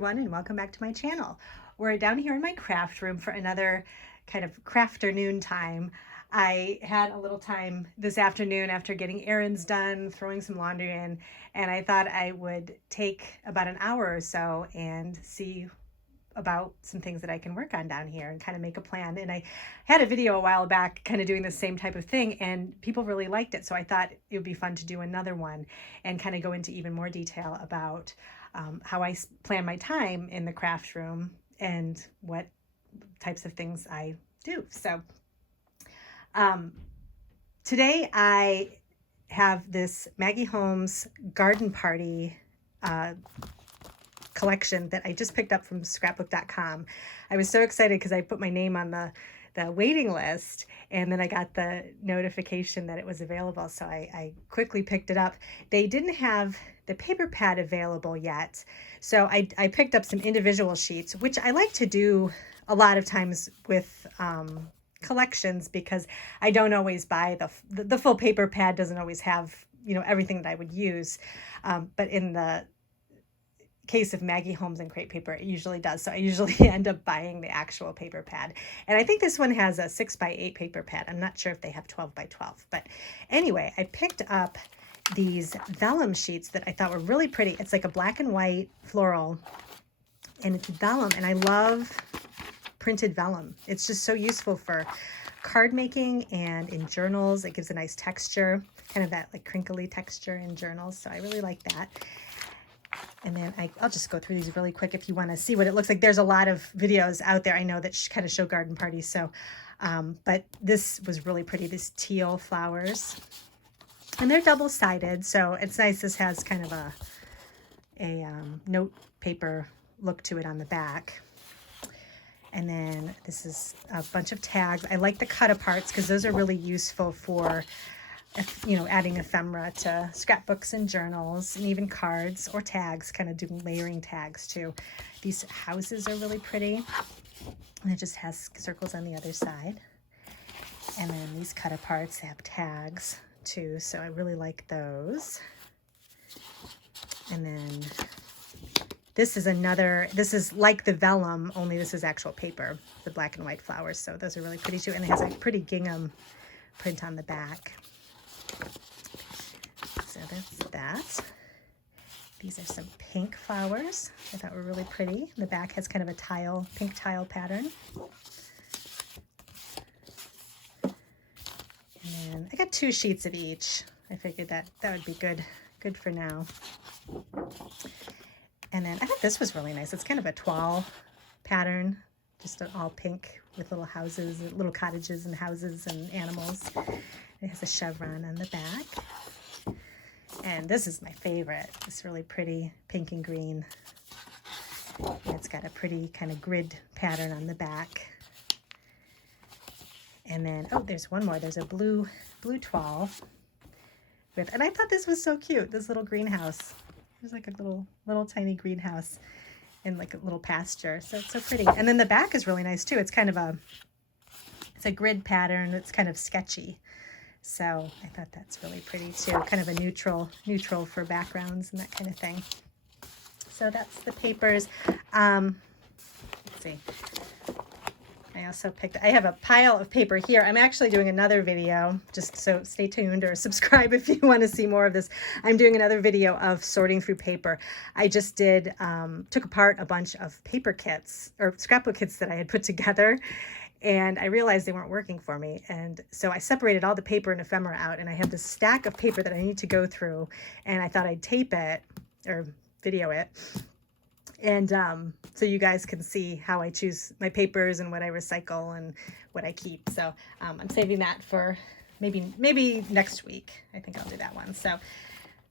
everyone, and welcome back to my channel. We're down here in my craft room for another kind of crafternoon time. I had a little time this afternoon after getting errands done, throwing some laundry in, and I thought I would take about an hour or so and see about some things that I can work on down here and kind of make a plan. And I had a video a while back kind of doing the same type of thing, and people really liked it. So I thought it would be fun to do another one and kind of go into even more detail about how I plan my time in the craft room and what types of things I do. So today I have this Maggie Holmes garden party collection that I just picked up from scrapbook.com. I was so excited because I put my name on the waiting list, and then I got the notification that it was available, so I quickly picked it up. They didn't have the paper pad available yet, so I picked up some individual sheets, which I like to do a lot of times with collections, because I don't always buy the full paper pad. Doesn't always have, you know, everything that I would use, but in the case of Maggie Holmes and crepe paper, it usually does. So I usually end up buying the actual paper pad. And I think this one has a 6x8 paper pad. I'm not sure if they have 12x12. But anyway, I picked up these vellum sheets that I thought were really pretty. It's like a black and white floral, and it's vellum. And I love printed vellum. It's just so useful for card making and in journals. It gives a nice texture, kind of that like crinkly texture in journals. So I really like that. And then I'll just go through these really quick if you want to see what it looks like. There's a lot of videos out there, I know, that kind of show garden parties. So, but this was really pretty, these teal flowers. And they're double-sided, so it's nice. This has kind of a note paper look to it on the back. And then this is a bunch of tags. I like the cut-aparts because those are really useful for, you know, adding ephemera to scrapbooks and journals, and even cards or tags, kind of doing layering tags too. These houses are really pretty, and it just has circles on the other side. And then these cut aparts, they have tags too, so I really like those. And then this is like the vellum, only this is actual paper, the black and white flowers, so those are really pretty too. And it has a pretty gingham print on the back. So that's that. These are some pink flowers I thought were really pretty. The back has kind of a pink tile pattern. And then I got 2 sheets of each. I figured that would be good for now. And then I thought this was really nice. It's kind of a toile pattern, just an all pink with little houses, little cottages and houses and animals. It has a chevron on the back. And this is my favorite. This really pretty pink and green. And it's got a pretty kind of grid pattern on the back. And then, oh, there's one more. There's a blue toile with, and I thought this was so cute, this little greenhouse. There's like a little tiny greenhouse in like a little pasture. So it's so pretty. And then the back is really nice too. It's kind of it's a grid pattern. It's kind of sketchy. So I thought that's really pretty too. Kind of a neutral for backgrounds and that kind of thing. So that's the papers. Let's see. I have a pile of paper here. I'm actually doing another video, just so stay tuned or subscribe if you want to see more of this. I'm doing another video of sorting through paper. I just took apart a bunch of paper kits or scrapbook kits that I had put together, and I realized they weren't working for me. And so I separated all the paper and ephemera out, and I have this stack of paper that I need to go through, and I thought I'd tape it or video it. And so you guys can see how I choose my papers and what I recycle and what I keep. So I'm saving that for maybe next week. I think I'll do that one. So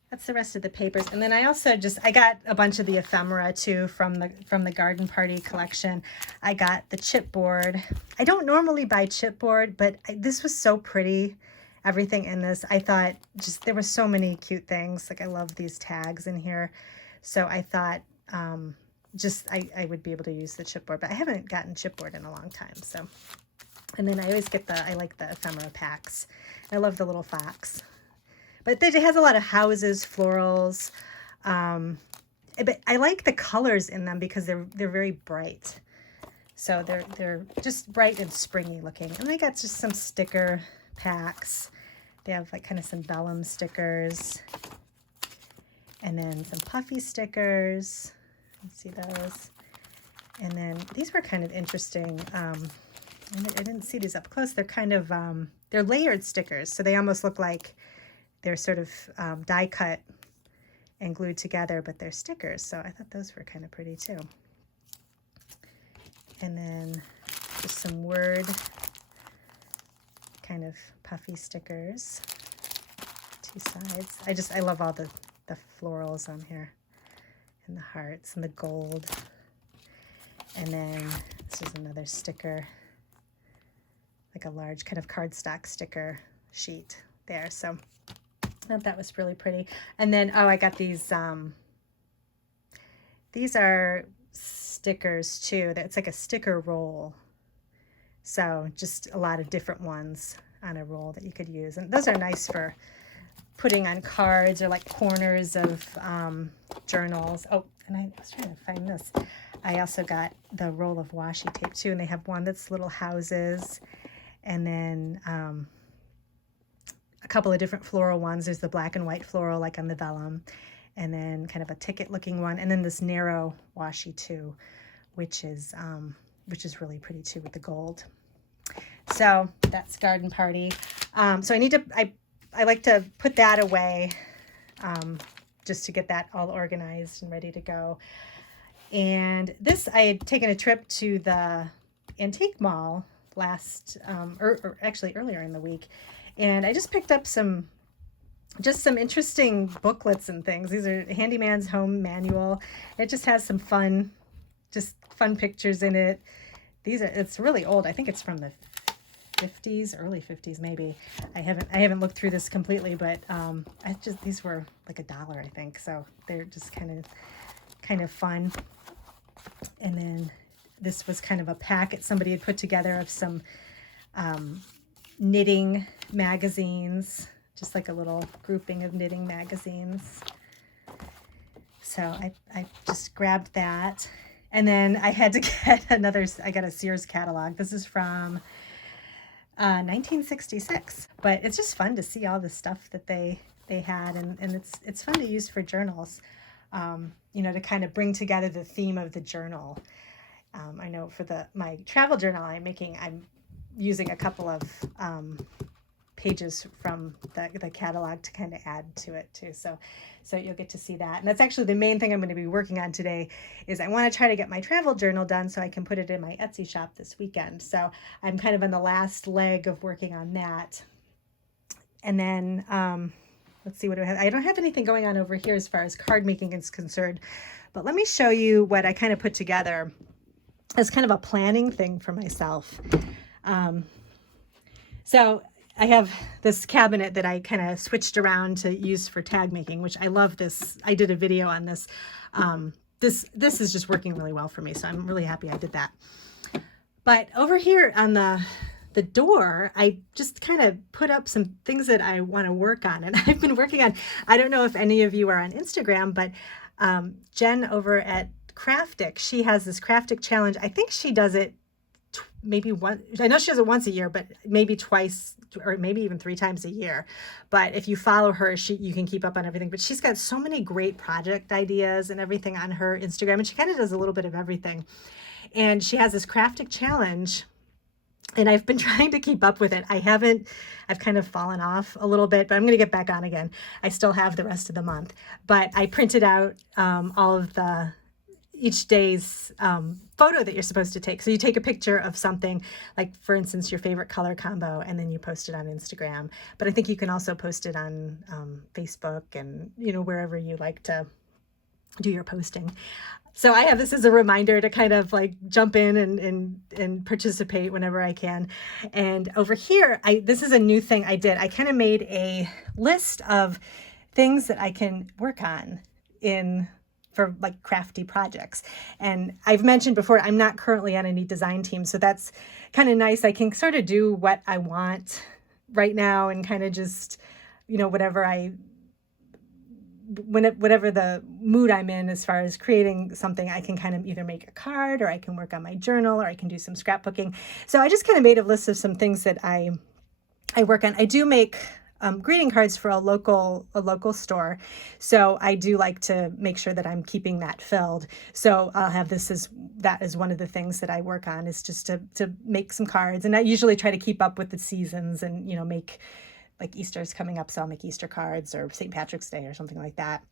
that's the rest of the papers. And then I also I got a bunch of the ephemera too from the garden party collection. I got the chipboard. I don't normally buy chipboard, but this was so pretty. Everything in this, I thought there were so many cute things. Like I love these tags in here. So I thought I would be able to use the chipboard, but I haven't gotten chipboard in a long time. So, and then I always get I like the ephemera packs. I love the little fox, but it has a lot of houses, florals, but I like the colors in them because they're very bright. So they're just bright and springy looking. And I got just some sticker packs. They have like kind of some vellum stickers. And then some puffy stickers. Let's see those. And then these were kind of interesting. I didn't see these up close. They're kind of, they're layered stickers. So they almost look like they're sort of die cut and glued together, but they're stickers. So I thought those were kind of pretty too. And then just some word kind of puffy stickers, 2 sides. I love all the florals on here and the hearts and the gold. And then this is another sticker, like a large kind of cardstock sticker sheet there. So I thought that was really pretty. And then, oh, I got these are stickers too. It's like a sticker roll. So just a lot of different ones on a roll that you could use. And those are nice for putting on cards or like corners of journals. Oh, and I was trying to find this. I also got the roll of washi tape too, and they have one that's little houses, and then a couple of different floral ones. There's the black and white floral like on the vellum, and then kind of a ticket looking one, and then this narrow washi too, which is really pretty too with the gold. So that's Garden Party. So I like to put that away just to get that all organized and ready to go. And this, I had taken a trip to the antique mall or actually earlier in the week, and I just picked up some interesting booklets and things. These are Handyman's Home Manual. It just has some fun pictures in it. It's really old. I think it's from the 50s, early 50s maybe. I haven't looked through this completely, but these were like $1, I think. So they're just kind of fun. And then this was kind of a packet somebody had put together of some knitting magazines, just like a little grouping of knitting magazines. So I just grabbed that. And then I had to get I got a Sears catalog. This is from 1966, but it's just fun to see all the stuff that they had, and it's fun to use for journals, to kind of bring together the theme of the journal. I know for my travel journal I'm using a couple of pages from the catalog to kind of add to it too. So you'll get to see that. And that's actually the main thing I'm going to be working on today is I want to try to get my travel journal done so I can put it in my Etsy shop this weekend. So I'm kind of in the last leg of working on that. And then let's see what do I have. I don't have anything going on over here as far as card making is concerned, but let me show you what I kind of put together as kind of a planning thing for myself. So I have this cabinet that I kind of switched around to use for tag making, which I love this. I did a video on this. This is just working really well for me, so I'm really happy I did that. But over here on the door, I just kind of put up some things that I want to work on. And I've been working on, I don't know if any of you are on Instagram, but Jen over at Craftic, she has this Craftic challenge. I think she does it maybe one, I know she does it once a year, but maybe twice or maybe even 3 times a year. But if you follow her, you can keep up on everything. But she's got so many great project ideas and everything on her Instagram, and she kind of does a little bit of everything. And she has this Craftic challenge, and I've been trying to keep up with it. I've kind of fallen off a little bit, but I'm going to get back on again. I still have the rest of the month, but I printed out all of each day's photo that you're supposed to take. So you take a picture of something, like for instance, your favorite color combo, and then you post it on Instagram. But I think you can also post it on Facebook and, wherever you like to do your posting. So I have this as a reminder to kind of like jump in and participate whenever I can. And over here, this is a new thing I did. I kind of made a list of things that I can work on for like crafty projects. And I've mentioned before, I'm not currently on any design team, so that's kind of nice. I can sort of do what I want right now and kind of just, whatever I whatever the mood I'm in as far as creating something, I can kind of either make a card, or I can work on my journal, or I can do some scrapbooking. So I just kind of made a list of some things that I work on. I do make greeting cards for a local store, so I do like to make sure that I'm keeping that filled. So I'll have that is one of the things that I work on, is just to make some cards, and I usually try to keep up with the seasons, and make, like, Easter's coming up, so I'll make Easter cards, or St. Patrick's Day or something like that.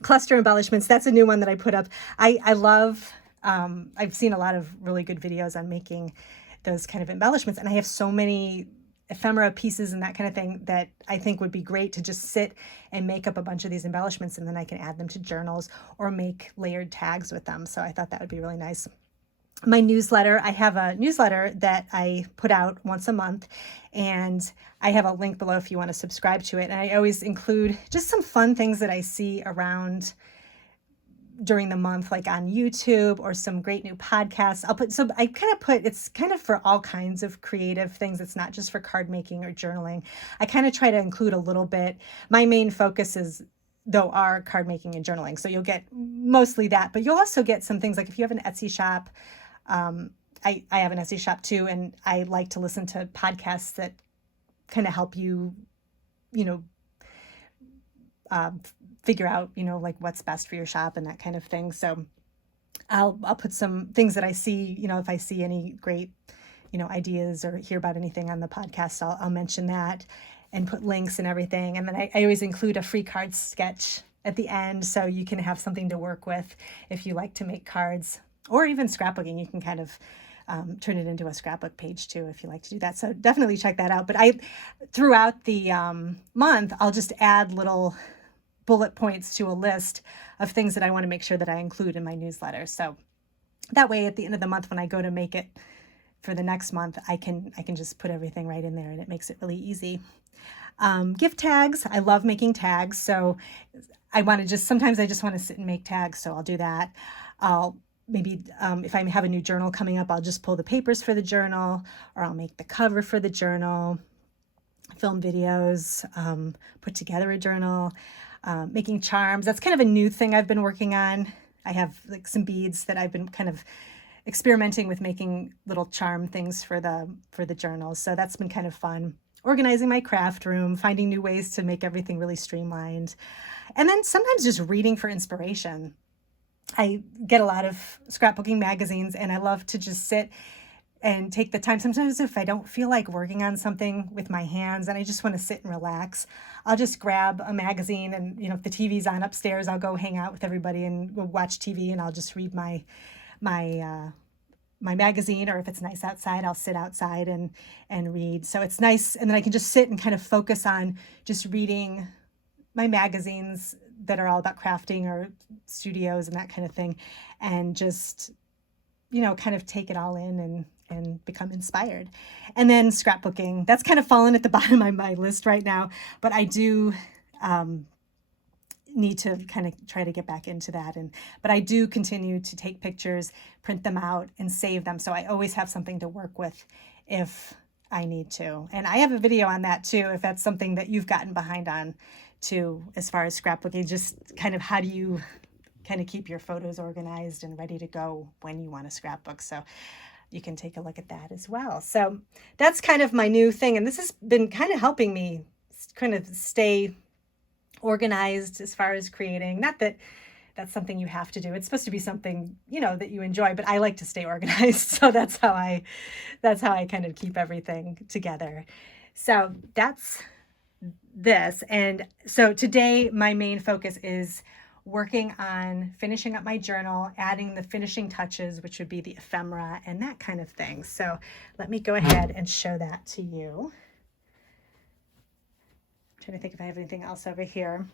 Cluster embellishments, that's a new one that I put up. I love, I've seen a lot of really good videos on making those kind of embellishments, and I have so many ephemera pieces and that kind of thing that I think would be great to just sit and make up a bunch of these embellishments, and then I can add them to journals or make layered tags with them. So I thought that would be really nice. My newsletter, I have a newsletter that I put out once a month, and I have a link below if you want to subscribe to it. And I always include just some fun things that I see around during the month, like on YouTube, or some great new podcasts. It's kind of for all kinds of creative things. It's not just for card making or journaling. I kind of try to include a little bit. My main focus are card making and journaling. So you'll get mostly that, but you'll also get some things like if you have an Etsy shop. I have an Etsy shop too, and I like to listen to podcasts that kind of help you, figure out, like what's best for your shop and that kind of thing. So I'll put some things that I see, if I see any great, ideas or hear about anything on the podcast, I'll mention that and put links and everything. And then I always include a free card sketch at the end, so you can have something to work with if you like to make cards, or even scrapbooking. You can kind of turn it into a scrapbook page too, if you like to do that. So definitely check that out. But throughout the month, I'll just add little bullet points to a list of things that I want to make sure that I include in my newsletter. So that way, at the end of the month, when I go to make it for the next month, I can just put everything right in there, and it makes it really easy. Gift tags, I love making tags. So sometimes I just want to sit and make tags. So I'll do that. Maybe if I have a new journal coming up, I'll just pull the papers for the journal, or I'll make the cover for the journal, film videos, put together a journal. Making charms, that's kind of a new thing I've been working on. I have like some beads that I've been kind of experimenting with, making little charm things for the journals. So that's been kind of fun. Organizing my craft room, finding new ways to make everything really streamlined. And then sometimes just reading for inspiration. I get a lot of scrapbooking magazines, and I love to just sit and take the time. Sometimes if I don't feel like working on something with my hands and I just want to sit and relax, I'll just grab a magazine, and if the TV's on upstairs, I'll go hang out with everybody and we'll watch TV, and I'll just read my magazine, or if it's nice outside, I'll sit outside and read. So it's nice, and then I can just sit and kind of focus on just reading my magazines that are all about crafting or studios and that kind of thing, and just kind of take it all in and become inspired. And then scrapbooking, that's kind of fallen at the bottom of my list right now, but I do need to kind of try to get back into that. But I do continue to take pictures, print them out, and save them, so I always have something to work with if I need to. And I have a video on that too, if that's something that you've gotten behind on too, as far as scrapbooking, just kind of how do you kind of keep your photos organized and ready to go when you want to scrapbook. So you can take a look at that as well. So that's kind of my new thing. And this has been kind of helping me kind of stay organized as far as creating. Not that that's something you have to do. It's supposed to be something, that you enjoy, but I like to stay organized. So that's how I kind of keep everything together. So that's this. And so today my main focus is working on finishing up my journal, adding the finishing touches, which would be the ephemera and that kind of thing. So let me go ahead and show that to you. I'm trying to think if I have anything else over here.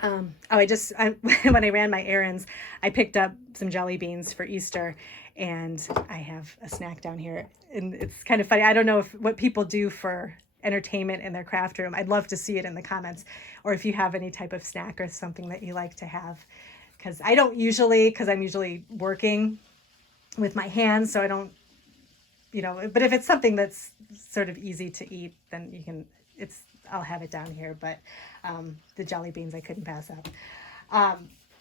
When I ran my errands, I picked up some jelly beans for Easter, and I have a snack down here. And it's kind of funny. I don't know what people do for entertainment in their craft room. I'd love to see it in the comments, or if you have any type of snack or something that you like to have, because I'm usually working with my hands, so I don't, but if it's something that's sort of easy to eat, then I'll have it down here, but the jelly beans I couldn't pass up.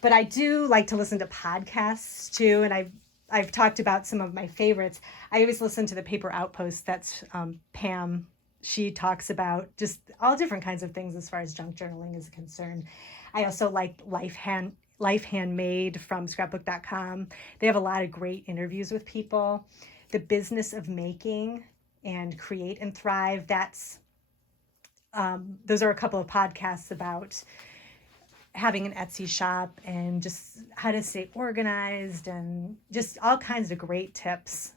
But I do like to listen to podcasts too, and I've talked about some of my favorites. I always listen to the Paper Outpost. That's Pam. She talks about just all different kinds of things as far as junk journaling is concerned. I also like Life Handmade from scrapbook.com. They have a lot of great interviews with people. The Business of Making and Create and Thrive. Those are a couple of podcasts about having an Etsy shop and just how to stay organized and just all kinds of great tips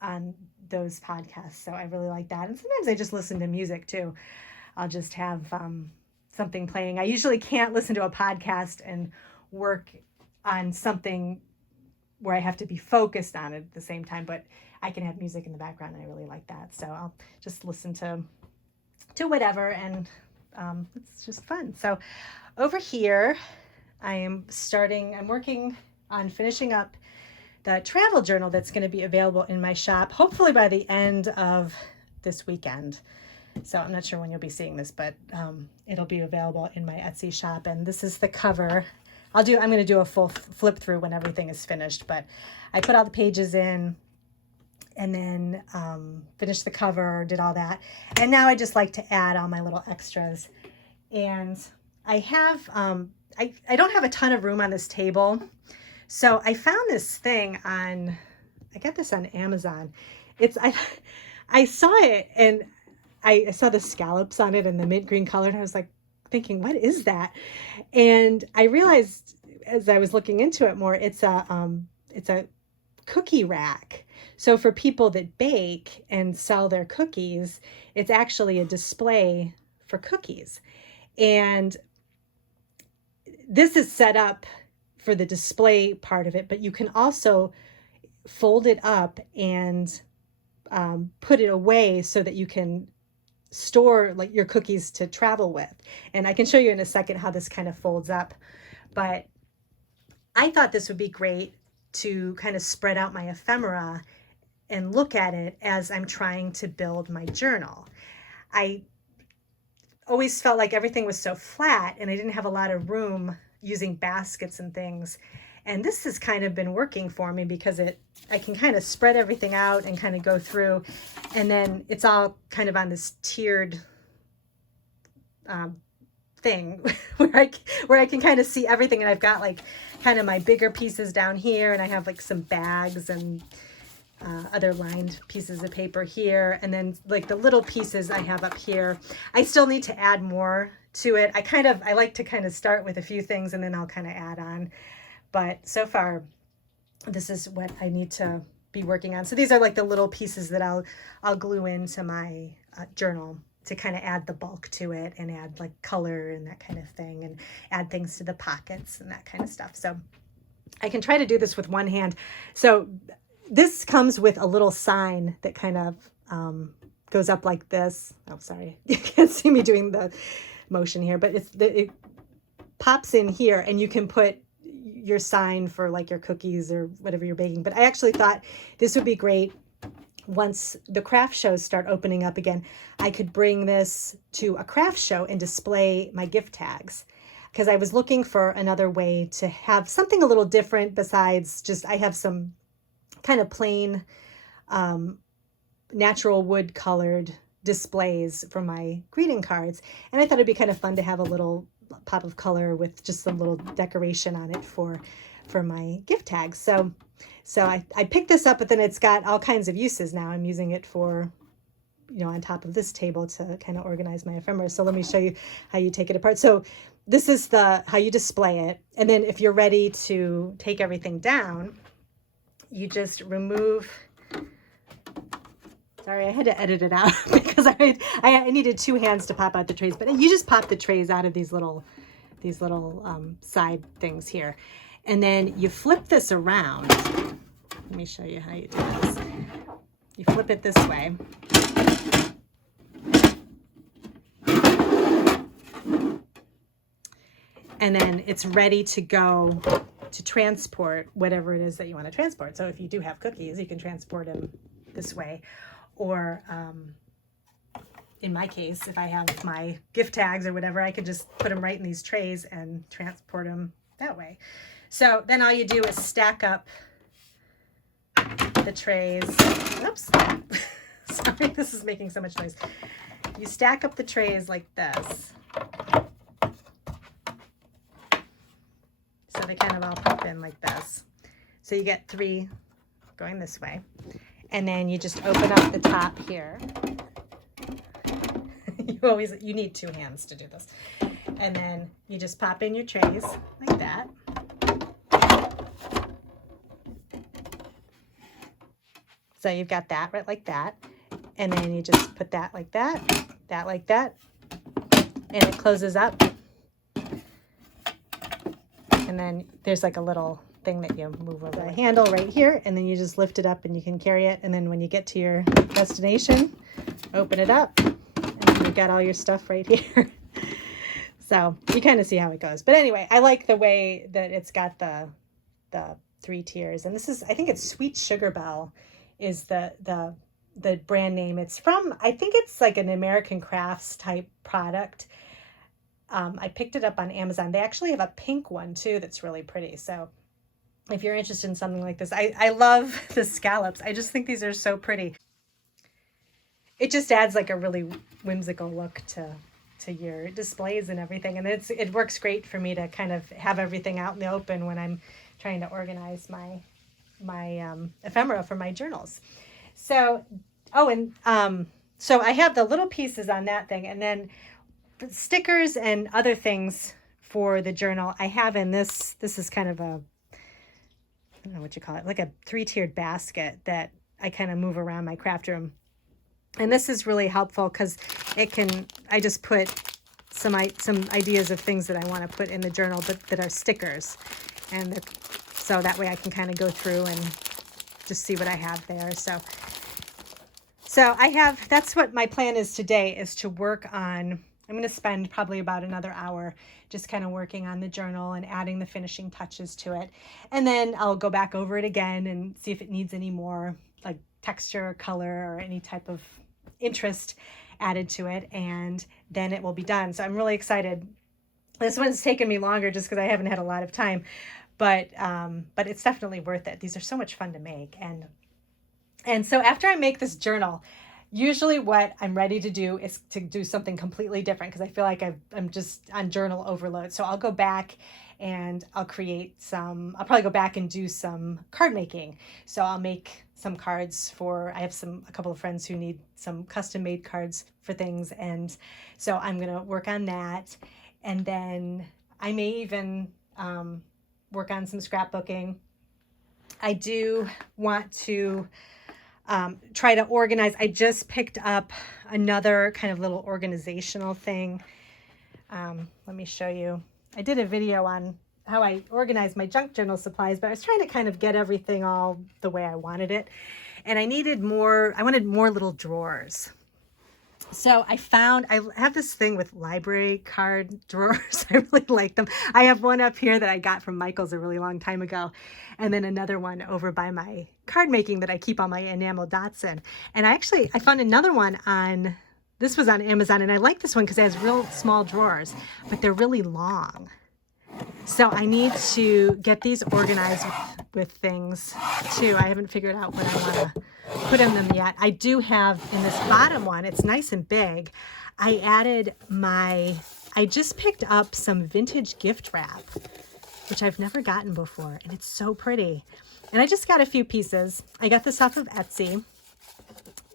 on those podcasts. So I really like that. And sometimes I just listen to music too. I'll just have something playing. I usually can't listen to a podcast and work on something where I have to be focused on it at the same time, but I can have music in the background. And I really like that. So I'll just listen to whatever, and it's just fun. So over here, I'm working on finishing up the travel journal that's going to be available in my shop, hopefully by the end of this weekend. So I'm not sure when you'll be seeing this, but it'll be available in my Etsy shop. And this is the cover. I'm going to do a full flip through when everything is finished, but I put all the pages in and then finished the cover, did all that. And now I just like to add all my little extras. And I have, I don't have a ton of room on this table. So I found this thing I got this on Amazon. I saw it and I saw the scallops on it and the mint green color. And I was like thinking, what is that? And I realized as I was looking into it more, it's a cookie rack. So for people that bake and sell their cookies, it's actually a display for cookies. And this is set up for the display part of it, but you can also fold it up and put it away so that you can store like your cookies to travel with. And I can show you in a second how this kind of folds up. But I thought this would be great to kind of spread out my ephemera and look at it as I'm trying to build my journal. I always felt like everything was so flat and I didn't have a lot of room using baskets and things. And this has kind of been working for me because I can kind of spread everything out and kind of go through, and then it's all kind of on this tiered thing where I can kind of see everything. And I've got like kind of my bigger pieces down here, and I have like some bags and other lined pieces of paper here, and then like the little pieces I have up here. I still need to add more to it. I like to kind of start with a few things and then I'll kind of add on. But so far, this is what I need to be working on. So these are like the little pieces that I'll glue into my journal to kind of add the bulk to it and add like color and that kind of thing, and add things to the pockets and that kind of stuff. So I can try to do this with one hand. So this comes with a little sign that kind of goes up like this. Oh, sorry. You can't see me doing the motion here, but it pops in here and you can put your sign for like your cookies or whatever you're baking. But I actually thought this would be great once the craft shows start opening up again. I could bring this to a craft show and display my gift tags, because I was looking for another way to have something a little different besides just, I have some kind of plain natural wood colored displays for my greeting cards. And I thought it'd be kind of fun to have a little pop of color with just some little decoration on it for my gift tags. So I picked this up, but then it's got all kinds of uses now. I'm using it for, on top of this table to kind of organize my ephemera. So let me show you how you take it apart. So this is how you display it. And then if you're ready to take everything down, you just remove. Sorry, I had to edit it out because I needed two hands to pop out the trays, but you just pop the trays out of these little side things here. And then you flip this around. Let me show you how you do this. You flip it this way. And then it's ready to go to transport whatever it is that you want to transport. So if you do have cookies, you can transport them this way. Or in my case, if I have my gift tags or whatever, I could just put them right in these trays and transport them that way. So then all you do is stack up the trays. Oops. Sorry, this is making so much noise. You stack up the trays like this. So they kind of all pop in like this. So you get 3 going this way. And then you just open up the top here. You need 2 hands to do this. And then you just pop in your trays like that. So you've got that right like that. And then you just put that like that like that. And it closes up. And then there's like a little thing that you move over the handle right here, and then you just lift it up and you can carry it. And then when you get to your destination, open it up and you've got all your stuff right here. So you kind of see how it goes. But anyway, I like the way that it's got the 3 tiers. And this is, I think it's Sweet Sugar Bell is the brand name. It's from, I think it's like an American Crafts type product. I picked it up on Amazon. They actually have a pink one too that's really pretty. So if you're interested in something like this, I love the scallops. I just think these are so pretty. It just adds like a really whimsical look to your displays and everything. And it works great for me to kind of have everything out in the open when I'm trying to organize my ephemera for my journals. So, so I have the little pieces on that thing, and then stickers and other things for the journal I have in this. This is kind of a, I don't know what you call it, like a 3-tiered basket that I kind of move around my craft room. And this is really helpful because I just put some ideas of things that I want to put in the journal that are stickers. And so that way I can kind of go through and just see what I have there. So that's what my plan is today, is to work on, I'm going to spend probably about another hour just kind of working on the journal and adding the finishing touches to it. And then I'll go back over it again and see if it needs any more like texture or color or any type of interest added to it. And then it will be done. So I'm really excited. This one's taken me longer just because I haven't had a lot of time, but it's definitely worth it. These are so much fun to make. And so after I make this journal, usually what I'm ready to do is to do something completely different because I feel like I'm just on journal overload. So I'll go back and I'll probably go back and do some card making. So I'll make some cards I have a couple of friends who need some custom made cards for things. And so I'm going to work on that. And then I may even work on some scrapbooking. I do want to try to organize. I just picked up another kind of little organizational thing. Let me show you. I did a video on how I organize my junk journal supplies, but I was trying to kind of get everything all the way I wanted it. And I wanted more little drawers. So I have this thing with library card drawers. I really like them. I have one up here that I got from Michael's a really long time ago. And then another one over by my card making that I keep all my enamel dots in. And I found another one this was on Amazon, and I like this one because it has real small drawers, but they're really long. So I need to get these organized with things too. I haven't figured out what I want to put in them yet. I do have in this bottom one, it's nice and big. I just picked up some vintage gift wrap, which I've never gotten before. And it's so pretty. And I just got a few pieces. I got this off of Etsy.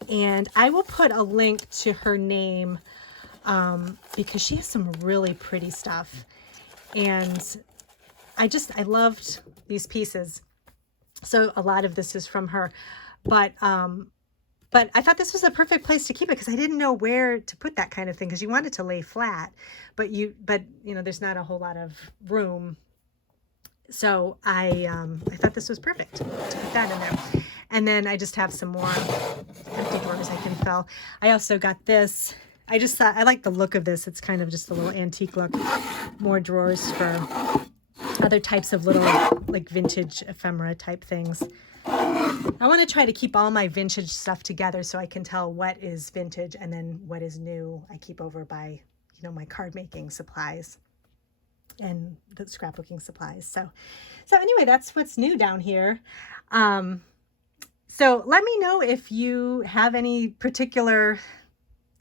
And I will put a link to her name because she has some really pretty stuff. And I loved these pieces. So a lot of this is from her. But I thought this was a perfect place to keep it because I didn't know where to put that kind of thing because you want it to lay flat, but there's not a whole lot of room. So I thought this was perfect to put that in there. And then I just have some more empty drawers I can fill. I also got this. I just thought I like the look of this. It's kind of just a little antique look. More drawers for other types of little like vintage ephemera type things. I want to try to keep all my vintage stuff together so I can tell what is vintage and then what is new. I keep over by, my card making supplies and the scrapbooking supplies. So anyway, that's what's new down here. So let me know if you have any particular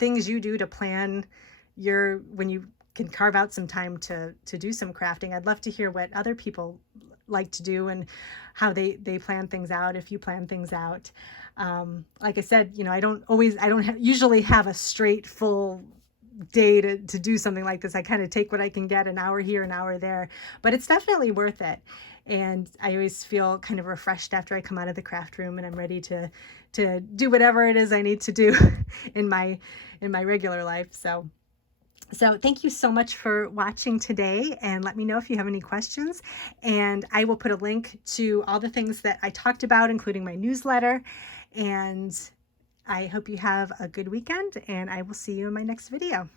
things you do to plan when you can carve out some time to do some crafting. I'd love to hear what other people like to do and how they plan things out, if you plan things out. Like I said, I don't usually have a straight full day to do something like this. I kind of take what I can get, an hour here, an hour there, but it's definitely worth it. And I always feel kind of refreshed after I come out of the craft room and I'm ready to do whatever it is I need to do in my regular life. So thank you so much for watching today, and let me know if you have any questions. And I will put a link to all the things that I talked about, including my newsletter. And I hope you have a good weekend, and I will see you in my next video.